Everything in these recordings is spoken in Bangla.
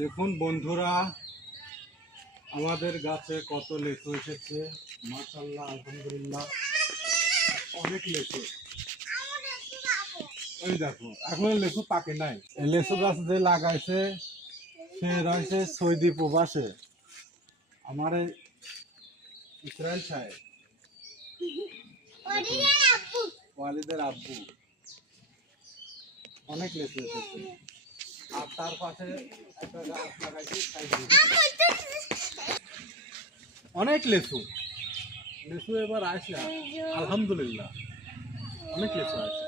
দেখুন বন্ধুরা, আমাদের গাছে কত লেচু এসেছে। মাশাআল্লাহ, আলহামদুলিল্লাহ, অনেক লেচু। ওই দেখো, এখন লেচু পাকে নাই। লেচু গাছ যে লাগাইছে সে রয়েছে সৌদি প্রবাসে। আমার ইসরায়েল সাহেব, ওয়ালিদের আব্বু, অনেক লেচু এসেছে। আর তার পাশে একটা গাছ লাগাইছে, অনেক লেচু। লেচু এবার আসে, আলহামদুলিল্লাহ, অনেক লেচু আছে।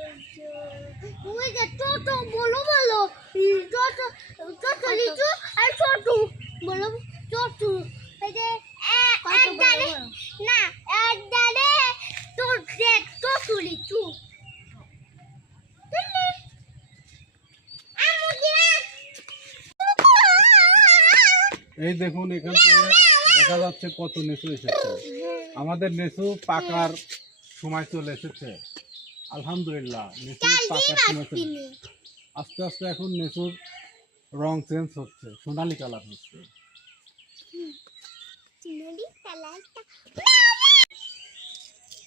এই দেখুন, এখান থেকে দেখা যাচ্ছে কত লিচু এসেছে। আমাদের লিচু পাকার সময় চলে এসেছে, আলহামদুলিল্লাহ। লিচু পাকার সময় চলে, আস্তে আস্তে এখন লিচুর রং চেঞ্জ হচ্ছে, সোনালি কালার হচ্ছে।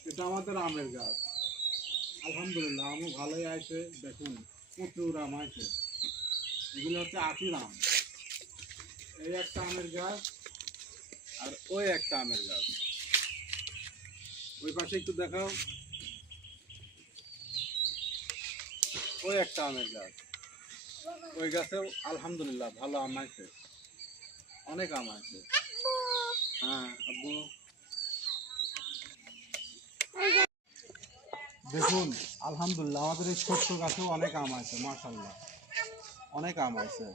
এটা আমাদের আমের গাছ, আলহামদুলিল্লাহ, আমও ভালোই আছে। দেখুন, প্রচুর আম আছে। এগুলো হচ্ছে আটির আম। এই একটা আমের গাছ, আর ওই একটা আমের গাছ। ওই পাশে একটু দেখাও, ওই একটা আমের গাছ। ওই গাছেও আলহামদুলিল্লাহ ভালো আম আছে, অনেক আম আছে। হ্যাঁ আব্বু, দেখুন আলহামদুলিল্লাহ, আমাদের এই ছোট্ট গাছেও অনেক আম আছে। মাশাআল্লাহ, অনেক আম আছে।